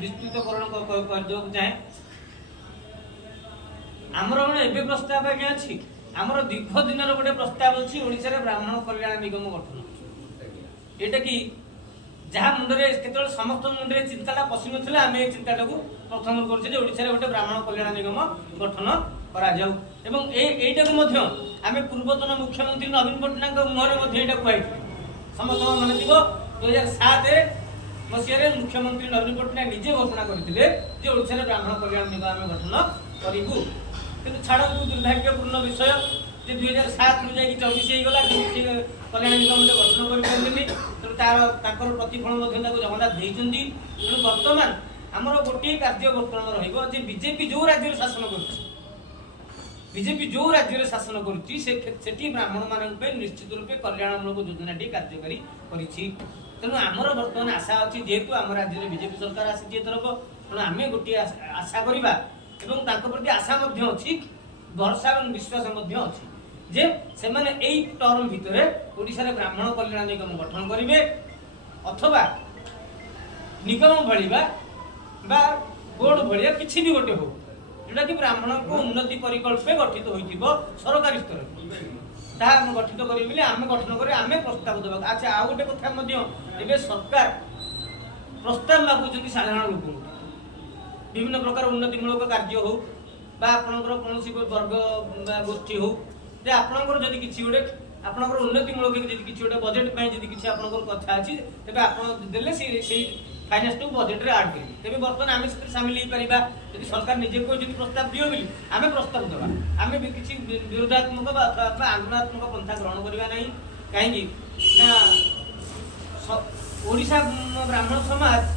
विस्तृतकरण चाहे आमर एवं प्रस्ताव आज्ञा अच्छी आमर दीर्घ दिन गोटे प्रस्ताव अच्छी ओडिशा रे ब्राह्मण कल्याण निगम गठन एटा कि जहाँ मुंडे केतल समस्त मुंडे चिंताटा पशि ना आम ये चिंताटा को प्रथम कर ओडिशा रे गोटे ब्राह्मण कल्याण निगम गठन करा जाऊ एवं एटा को मध्य आमे पूर्वतन मुख्यमंत्री नवीन पट्टनायक मुहर मध्य एटा कहै समस्त मन दिबो 2007 मसीह मुख्यमंत्री नवीन पट्टनायक निजे घोषणा करते ओडिशा ब्राह्मण कल्याण निगम आम गठन करूँ कि छाड़ दुर्भाग्यपूर्ण विषय जे 2007 रु जाकि 24 होगला कल्याण निगम गठन कर तार प्रतिफल जगन्नाथ देते तेणु बर्तमान आमर गोटे कार्य बर्तमान रही बीजेपी जो राज्य शासन बीजेपी जो राज्य शासन करुच्ची ब्राह्मण मान निश्चित रूपे कल्याणमूलक योजना कार्यकारी तेणु आमर बर्तमान आशा अच्छी जेहेतु आम राज्य में बीजेपी सरकार आसी एथरक तेणु आम गोटे आशा करवा प्रति आशा अच्छी भरसा और विश्वास अच्छी जे से माने एई टर्म भितर ओडिशा रे ब्राह्मण कल्याण निगम गठन करेंगे अथवा निगम भलिबा बा बोर्ड भलिया किछि भी गोटे हो जोटा कि ब्राह्मण को उन्नति परिकल्पे गठित होइतिबो सरकारी स्तर ता गठित करी आम गठन करे आम प्रस्ताव देबा। अच्छा आ गोटे कथा मध्य एबे सरकार प्रस्ताव मागुचंती साधारण लोक विभिन्न प्रकार उन्नतिमूलक कार्य हो बा आपणकर कोनोसी वर्ग गोष्ठी हो जे आपणकर जदि किछि गोटे आपणकर उन्नतिमूलक जदि किछि गोटे बजेट पय जदि किछि आपणकर कथा अछि तबे आपण देले से फाइनेंस टू बजेट रे ऐड करी तबे वर्तमान आमे से शामिल ही परिबा जदि सरकार निजे को जदि प्रस्ताव दियो बिली आमे प्रस्ताव देबा आमे भी किछि विरोधात्मक बा अथवा आंदोलनात्मक पंथा ग्रहण करिबा नाही काहेकि ना ओडिशा ब्राह्मण समाज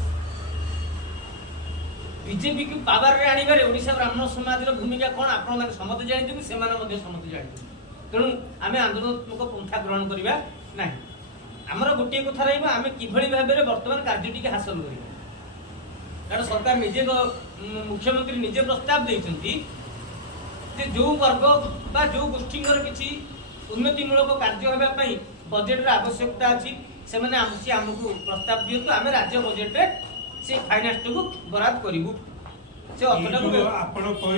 बीजेपी को पावर रे आनी बारे ओडिशा ब्राह्मण समाज रो भूमिका कोन आपण माने समझ जानि से माने मध्ये समझ जानि तेणु आमे आंदोलनात्मक पंथा ग्रहण करिबा नाही आमर गोटे कथा रहिबा आमे किभଳି भाबरे वर्तमान कार्यटी हासिल करिबा कारण सरकार निजे मुख्यमंत्री निजे प्रस्ताव देइछंती जे जो वर्ग बा जो गोष्ठीकर किछि उन्नतिमूलक कार्य हेबा पई बजेट रे आवश्यकता अछि से माने हमकु प्रस्ताव दियंतु आमे राज्य बजेट रे से फाइनेंस को बराद करिबु से अर्थटा को